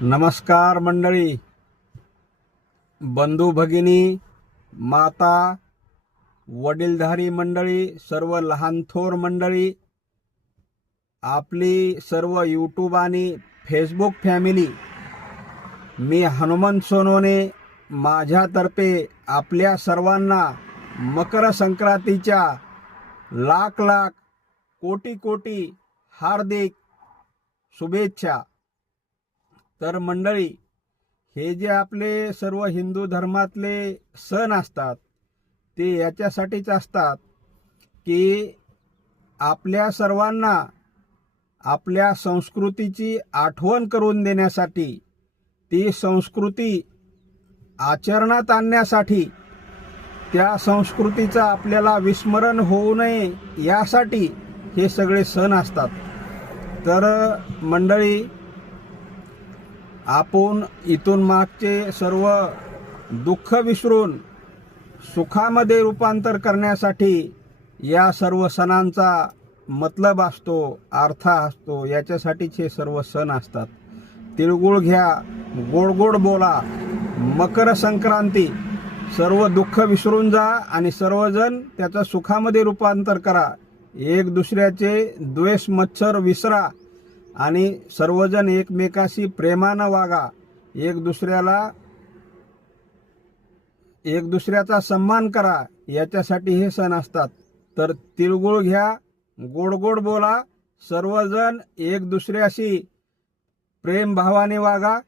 नमस्कार मंडळी, बंधू भगिनी, माता, वडीलधारी मंडळी, सर्व लहान थोर मंडळी, आपली सर्व यूट्यूब आणि फेसबुक फॅमिली, मी हनुमंत सोनवणे माझ्यातर्फे आपल्या सर्वांना मकर संक्रांतीच्या लाख लाख कोटी कोटी हार्दिक शुभेच्छा। तर मंडळी, हे जे आपले सर्व हिंदू धर्मातले सण असतात ते याच्यासाठीच असतात की आपल्या सर्वांना आपल्या संस्कृतीची आठवण करून देण्यासाठी, ती संस्कृती आचरणात आणण्यासाठी, त्या संस्कृतीचा आपल्याला विस्मरण होऊ नये यासाठी हे सगळे सण असतात। तर मंडळी, आपण इथून मागचे सर्व दुःख विसरून सुखामध्ये रूपांतर करण्यासाठी या सर्व सणांचा मतलब असतो, अर्थ असतो, याच्यासाठीच हे सर्व सण असतात। तिळगुळ घ्या, गोड गोड बोला, मकर संक्रांती, सर्व दुःख विसरून जा आणि सर्वजण त्याचा सुखामध्ये रूपांतर करा। एक दुसऱ्याचे द्वेष मत्सर विसरा आणि सर्वजण एकमेकाशी प्रेमानं वागा, एक दुसऱ्याचा सन्मान करा, याच्यासाठी हे सण असतात। तर तिळगुळ घ्या, गोड गोड बोला, सर्वजण एक दुसऱ्याशी प्रेम भावाने वागा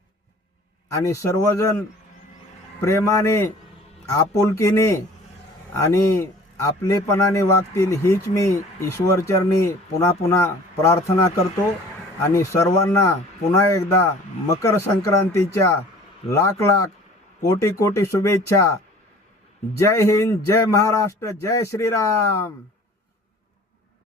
आणि सर्वजण प्रेमाने, आपुलकीने आणि आपलेपणाने वागतील, हीच मी ईश्वरचरणी पुन्हा पुन्हा प्रार्थना करतो। आणि सर्वांना पुन्हा एकदा मकर संक्रांतीच्या लाख लाख कोटी कोटी शुभेच्छा। जय हिंद, जय महाराष्ट्र, जय श्रीराम।